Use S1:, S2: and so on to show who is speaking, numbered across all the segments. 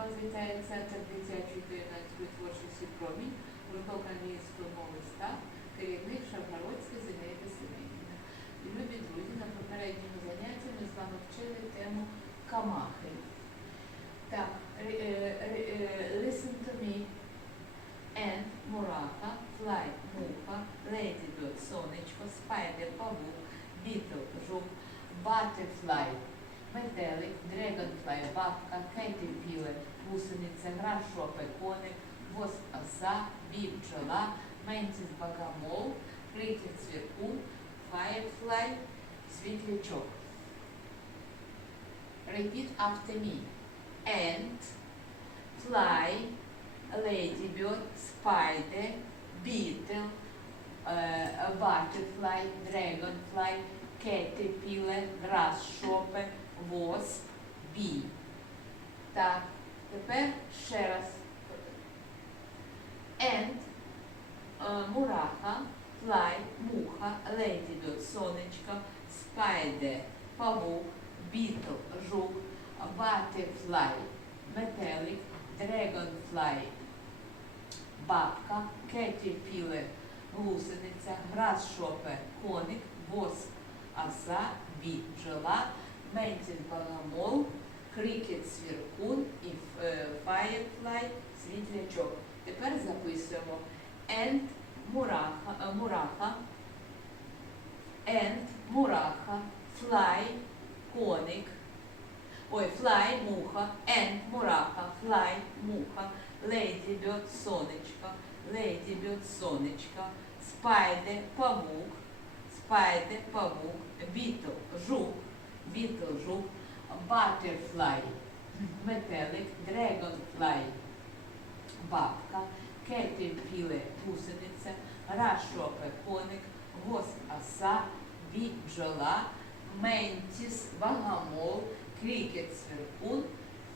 S1: вас вітає Центр дитячої та юнацької творчості «Промінь», гурток англійської мови СТА, керівник Шавгородська Зінаїда Семенівна. Любі друзі, на попередньому занятті ми з вами вчили тему камахи. Так, е, ре- е, listen to me. And, мураха, fly, муха, ladybird, сонечко, spider, павук, beetle, жук, butterfly, метелик, dragonfly, бабка, caterpillar, гусениця, грашопе, коник, воск, оса, бій, бджола, ментіс, багамол, крикет, цвіркун, firefly, світлячок. Repeat after me. Ant, fly, ladybird, spider, beetle, uh, butterfly, dragonfly, caterpillar, grasshopper, wasp, bee. Так, тепер ще раз. Ant, е, мураха, fly, муха, ladybird, сонечко, spider, павук, beetle, жук, butterfly, метелик, dragonfly, бабка, caterpillar, гусениця, грасшопер, коник, воск, оса, бі, бджола, ментіс, багамол, крикет, свіркун і е, firefly, світлячок. Тепер записуємо. And мураха, е, мураха, and мураха, fly, коник, ой, fly, муха, and мураха, fly, муха, ladybird, сонечко, ladybird, сонечко, spider, павук, spider, павук, beetle, жук, beetle, жук, butterfly, метелик, dragonfly, бабка, caterpillar, гусениця, grasshopper, коник, воск, оса, бі, бджола, ментіс, багамол, крикет, сверкун,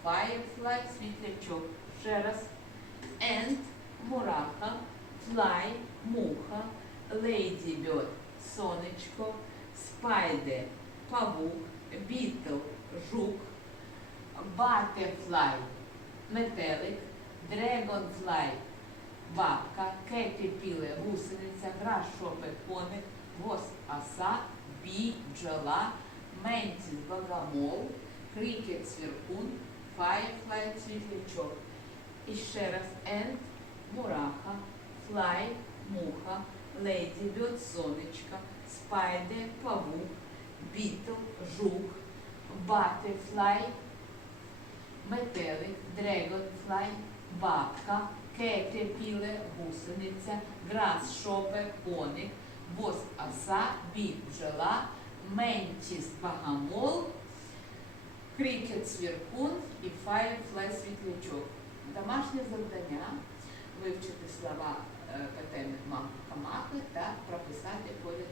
S1: firefly, світлячок. Ще раз. Ant, мураха, fly, муха, ladybird, сонечко, spider, павук, beetle, жук, butterfly, метелик, dragonfly, бабка, caterpillar, гусениця, grasshopper, коник, воск, оса, бі, бджола, ментіс, богомол, крикет, свіркун, firefly, світлячок. І ще раз ент, мураха, флай, муха, ледібьот, сонечка, спайдер, павук, бітл, жук, батерфлай, метелик, дрегонфлай, бабка, кетерпілер, гусениця, грасшопер, коник, воск, оса, бі, бджола, ментіс, багамол, крикет, свіркун і firefly, світлячок. Домашнє завдання вивчити слова е, по темі мам- камахи та прописати поряд